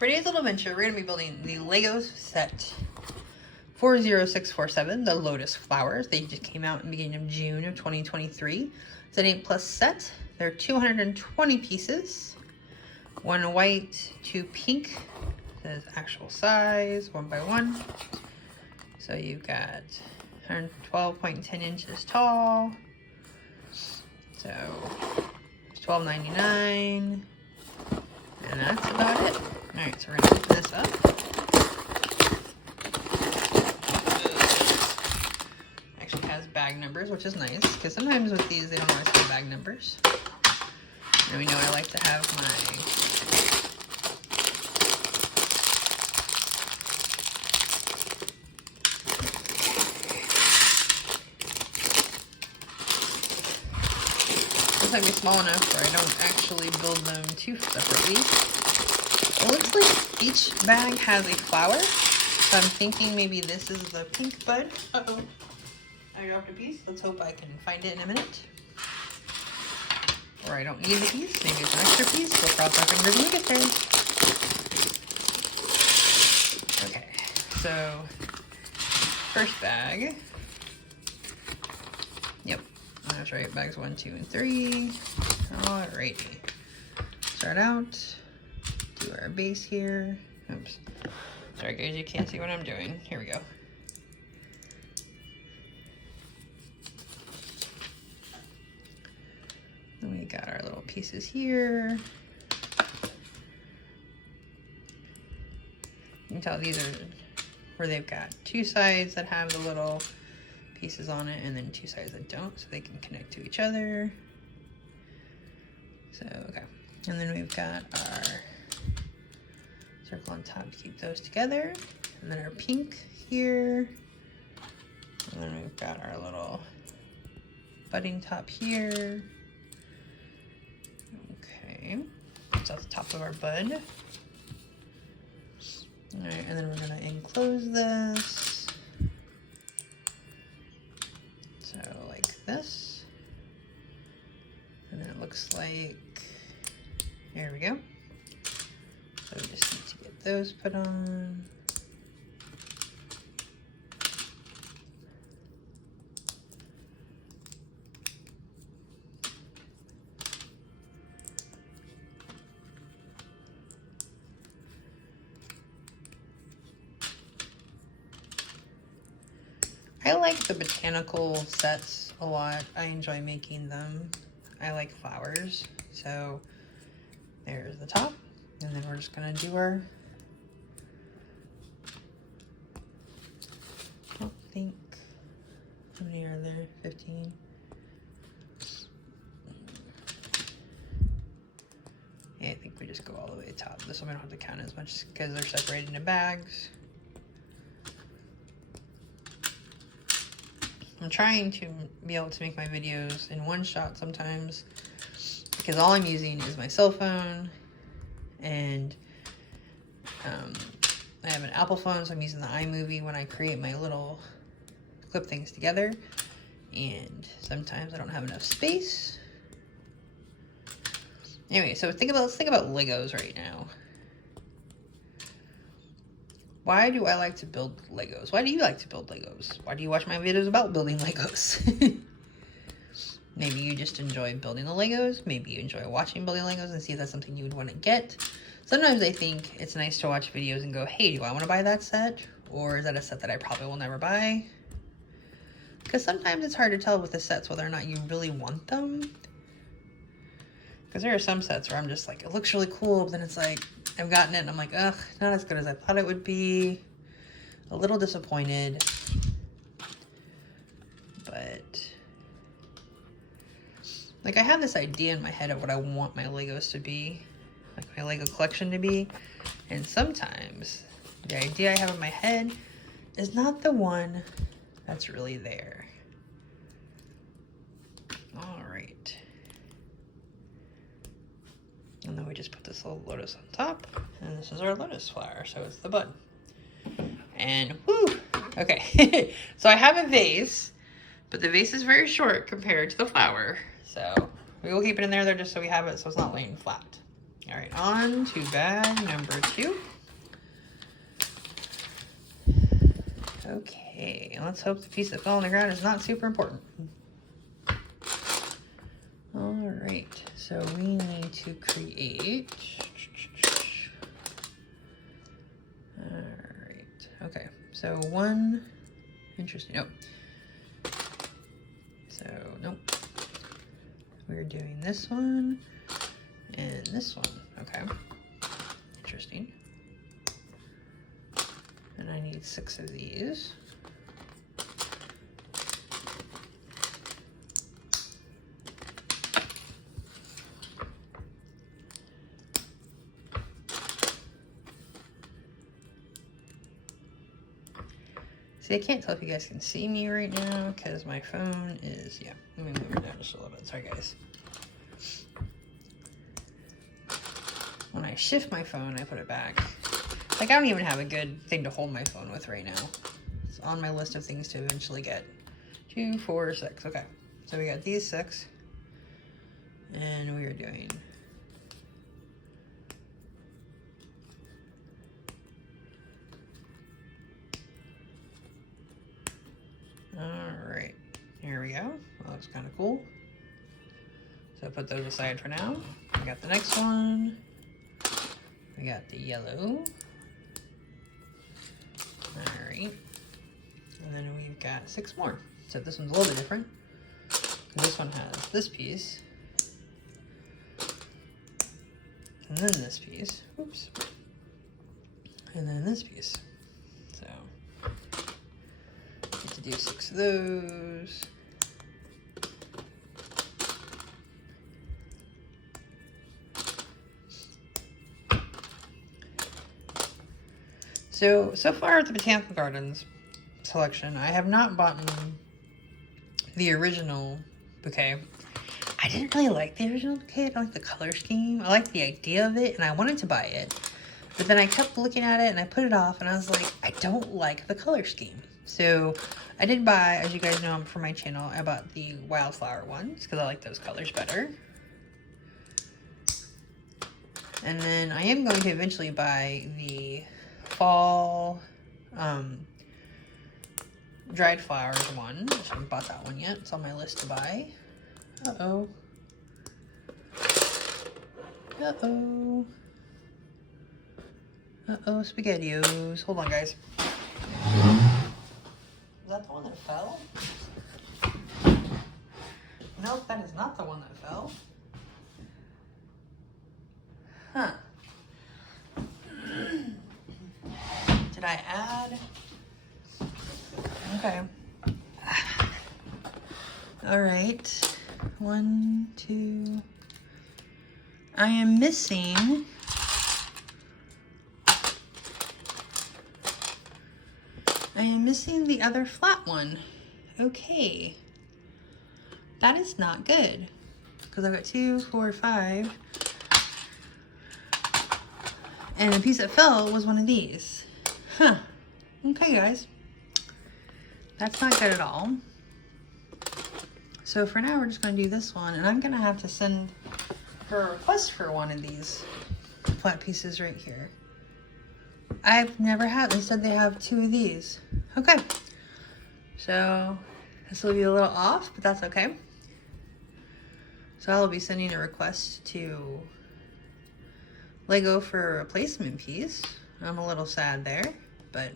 For today's little adventure, we're going to be building the Lego set 40647, the Lotus flowers. They just came out in the beginning of June of 2023. It's an 8+ set. They're 220 pieces. 1 white, 2 pink. It says actual size, 1 by 1. So you've got 112.10 inches tall. So it's $12.99. And that's about it. Alright, so we're going to open this up. Actually has bag numbers, which is nice, because sometimes with these they don't always have bag numbers. And we know I like to have my this might be small enough where I don't actually build them two separately. It looks like each bag has a flower, so I'm thinking maybe this is the pink bud. Uh-oh, I dropped a piece. Let's hope I can find it in a minute. Or I don't need the piece. Maybe it's an extra piece. We'll cross our fingers when we get there. Okay, so first bag. Yep, that's right. Bags 1, 2, and 3. Alrighty. Start out. Do our base here. Oops. Sorry guys, you can't see what I'm doing. Here we go. Then we got our little pieces here. You can tell these are where they've got 2 sides that have the little pieces on it and then 2 sides that don't, so they can connect to each other. So, okay. And then we've got our circle on top to keep those together. And then our pink here. And then we've got our little budding top here. Okay, so that's the top of our bud. All right, and then we're gonna enclose this. So like this. And then it looks like, there we go. So we just need to get those put on. I like the botanical sets a lot. I enjoy making them. I like flowers. So there's the top. And then we're just gonna do our, I don't think, how many are there? 15. Yeah, I think we just go all the way to the top. This one we don't have to count as much because they're separated into bags. I'm trying to be able to make my videos in one shot sometimes because all I'm using is my cell phone. And I have an Apple phone, so I'm using the iMovie when I create my little clip things together. And sometimes I don't have enough space. Anyway, so let's think about Legos right now. Why do I like to build Legos? Why do you like to build Legos? Why do you watch my videos about building Legos? Maybe you just enjoy building the Legos. Maybe you enjoy watching building Legos and see if that's something you would want to get. Sometimes I think it's nice to watch videos and go, hey, do I want to buy that set? Or is that a set that I probably will never buy? Because sometimes it's hard to tell with the sets whether or not you really want them. Because there are some sets where I'm just like, it looks really cool, but then it's like, I've gotten it and I'm like, ugh, not as good as I thought it would be. A little disappointed. But like, I have this idea in my head of what I want my Legos to be, like my Lego collection to be, and sometimes the idea I have in my head is not the one that's really there. All right. And then we just put this little lotus on top, and this is our lotus flower, so it's the bud. And whoo! Okay, so I have a vase, but the vase is very short compared to the flower. So we will keep it in there just so we have it so it's not laying flat. All right, on to bag number 2. Okay, let's hope the piece that fell on the ground is not super important. All right, so we need to create. All right, okay, so one, interesting, nope. So, nope. We're doing this one and this one, okay. Interesting. And I need 6 of these. See, I can't tell if you guys can see me right now because my phone is, yeah, let me move it down just a little bit. Sorry, guys. When I shift my phone, I put it back. Like, I don't even have a good thing to hold my phone with right now. It's on my list of things to eventually get. 2, 4, 6. Okay. So we got these 6. And we are doing... Alright. Here we go. Well, that looks kind of cool. So I put those aside for now. We got the next one. We got the yellow. Alright. And then we've got 6 more. So this one's a little bit different. This one has this piece. And then this piece. Oops. And then this piece. So, get to do 6 of those. So far at the Botanical Gardens selection, I have not bought the original bouquet. I didn't really like the original bouquet. I don't like the color scheme. I like the idea of it, and I wanted to buy it. But then I kept looking at it, and I put it off, and I was like, I don't like the color scheme. So I did buy, as you guys know for my channel, I bought the wildflower ones, because I like those colors better. And then I am going to eventually buy the fall dried flowers one. I haven't bought that one yet. It's on my list to buy. Uh-oh. Uh-oh. Uh-oh, SpaghettiOs. Hold on, guys. Is that the one that fell? Nope, that is not the one that fell. Huh. Did I add? Okay. All right. 1, 2. I am missing the other flat one. Okay. That is not good. Because I've got 2, 4, 5. And the piece that fell was one of these. Huh. Okay, guys. That's not good at all. So for now, we're just going to do this one. And I'm going to have to send her a request for one of these flat pieces right here. I've never had. They said they have 2 of these. Okay. So this will be a little off, but that's okay. So I'll be sending a request to Lego for a replacement piece. I'm a little sad there, but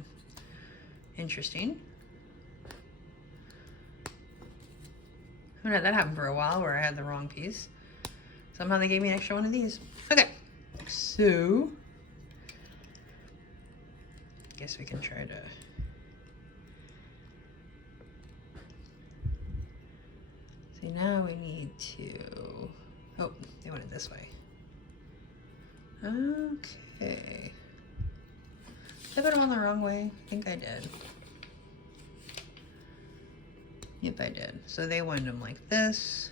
interesting. I haven't had that happen for a while where I had the wrong piece. Somehow they gave me an extra one of these. Okay, so I guess we can try to see. Now we need to, oh, they went it this way. Okay. Did I put them on the wrong way? I think I did. Yep, I did. So they wind them like this.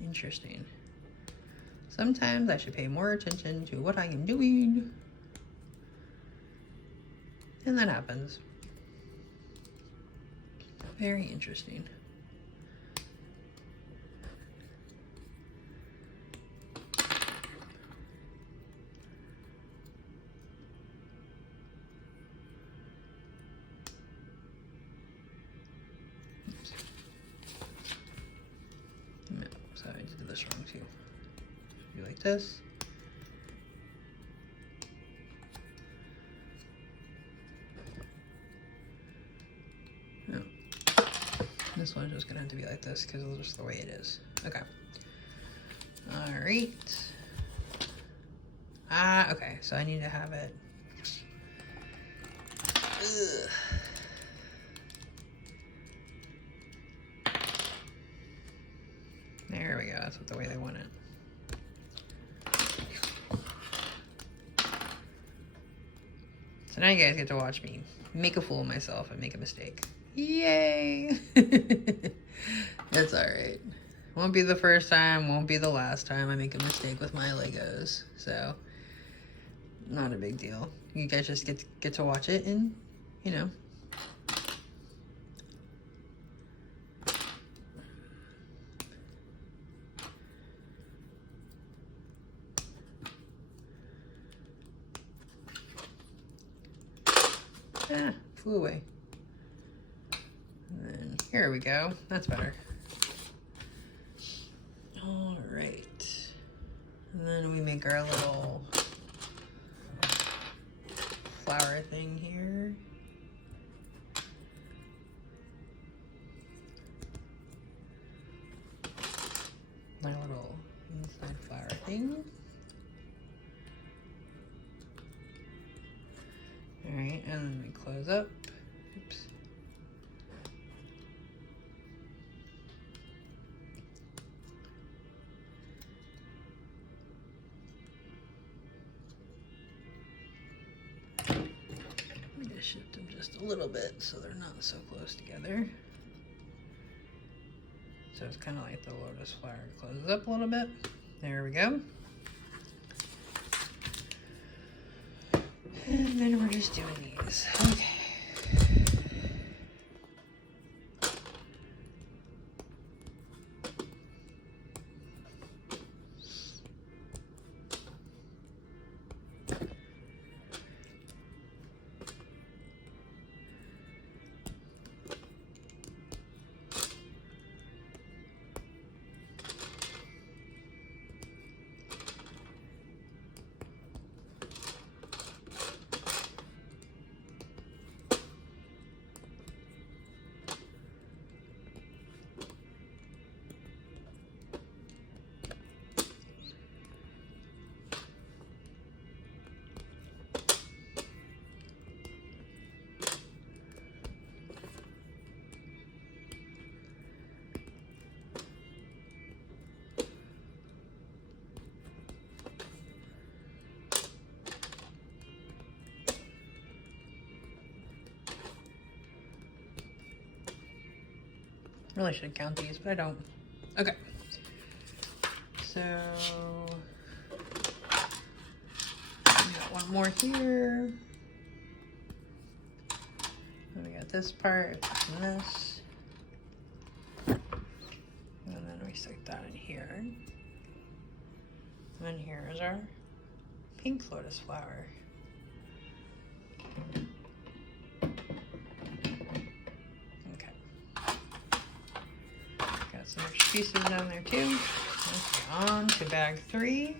Interesting. Sometimes I should pay more attention to what I am doing. And that happens. Very interesting. this wrong too. You like this? No. This one's just gonna have to be like this because it's just the way it is. Okay. All right. Okay, so I need to have it. Ugh. There we go, that's what the way they want it. So now you guys get to watch me make a fool of myself and make a mistake. Yay! It's alright. Won't be the first time, won't be the last time I make a mistake with my Legos. So, not a big deal. You guys just get to watch it and, you know. Flew away. And then here we go. That's better. All right. And then we make our little flower thing here. My little inside flower thing. All right, and then we close up. Oops. I'm gonna shift them just a little bit so they're not so close together. So it's kind of like the lotus flower. Closes up a little bit. There we go. And then we're just doing these. Okay. Really should count these, but I don't. Okay. So we got one more here. Then we got this part and this. And then we stick that in here. And then here is our pink lotus flower. Some extra pieces down there too. Okay, on to bag 3.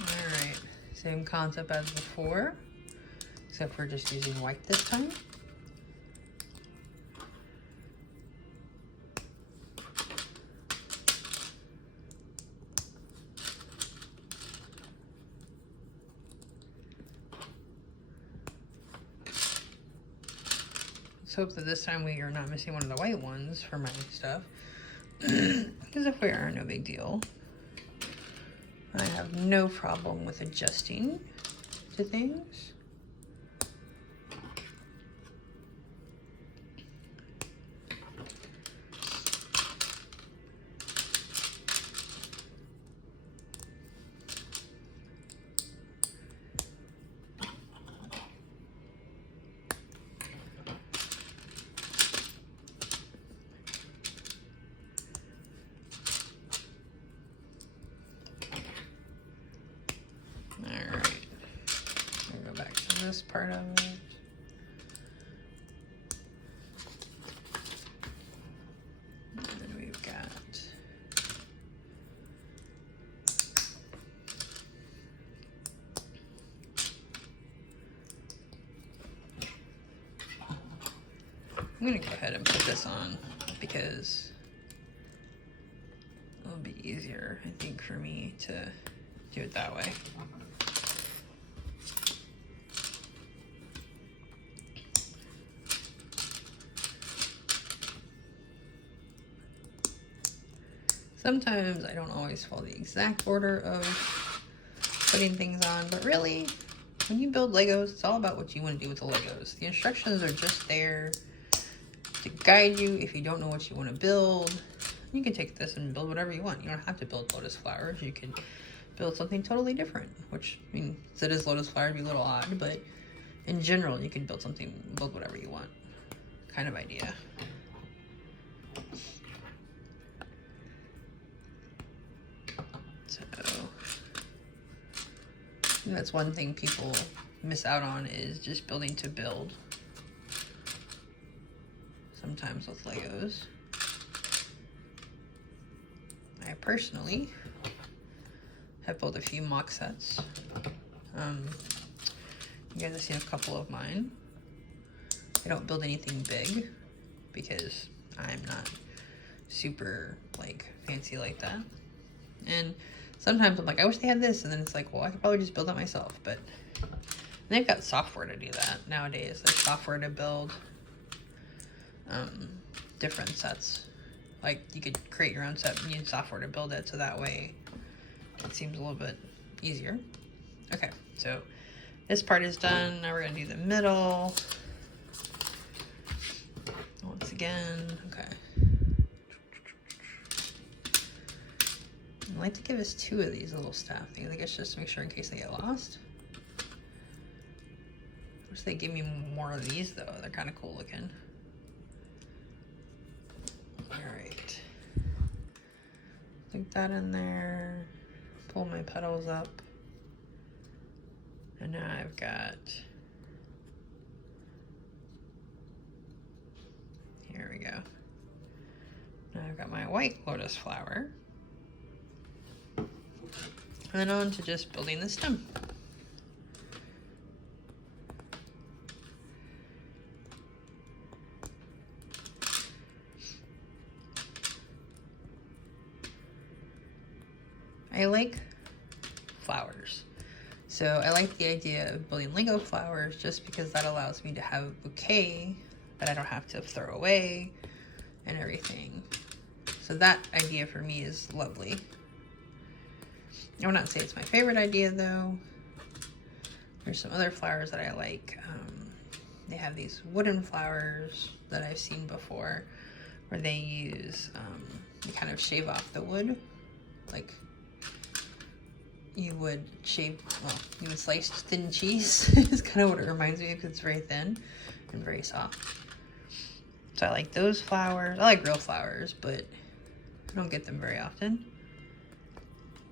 Alright, same concept as before, except we're just using white this time. Hope that this time we are not missing one of the white ones for my stuff, because if we are, no big deal. I have no problem with adjusting to things. This part of it. I'm gonna go ahead and put this on because it'll be easier, I think, for me to do it that way. Sometimes I don't always follow the exact order of putting things on, but really, when you build Legos, it's all about what you want to do with the Legos. The instructions are just there to guide you if you don't know what you want to build. You can take this and build whatever you want. You don't have to build lotus flowers. You can build something totally different, which, I mean, it is lotus flower, it'd be a little odd, but in general, you can build whatever you want kind of idea. So, that's one thing people miss out on, is just building to build. Sometimes with Legos. I personally have built a few mock sets. You guys have seen a couple of mine. I don't build anything big because I'm not super like fancy like that. And sometimes I'm like, I wish they had this, and then it's like, well, I could probably just build it myself. But they've got software to do that nowadays. There's software to build different sets. Like, you could create your own set and use software to build it, so that way it seems a little bit easier. Okay, so this part is done. Now we're gonna do the middle. Once again, okay. I like to give us 2 of these little staff things. I guess just to make sure in case they get lost. Wish they give me more of these though. They're kind of cool looking. Alright. Stick that in there. Pull my petals up. And now I've got, here we go. Now I've got my white lotus flower. And then on to just building the stem. I like flowers. So I like the idea of building Lego flowers just because that allows me to have a bouquet that I don't have to throw away and everything. So that idea for me is lovely. I would not say it's my favorite idea though. There's some other flowers that I like. They have these wooden flowers that I've seen before where they use, they kind of shave off the wood. Like you would shave, well, you would slice thin cheese. It's kind of what it reminds me of because it's very thin and very soft. So I like those flowers. I like real flowers, but I don't get them very often.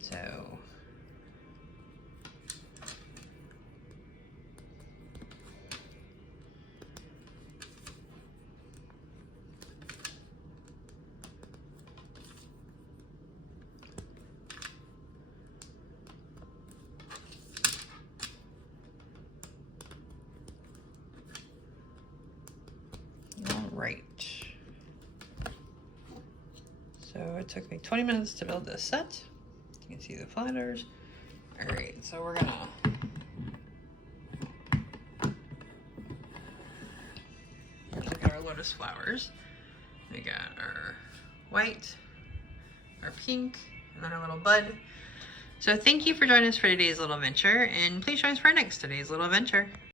So right. So it took me 20 minutes to build this set. You can see the flowers. All right, so we're gonna look at our lotus flowers. We got our white, our pink, and then our little bud. So thank you for joining us for today's little adventure, and please join us for our next today's little adventure.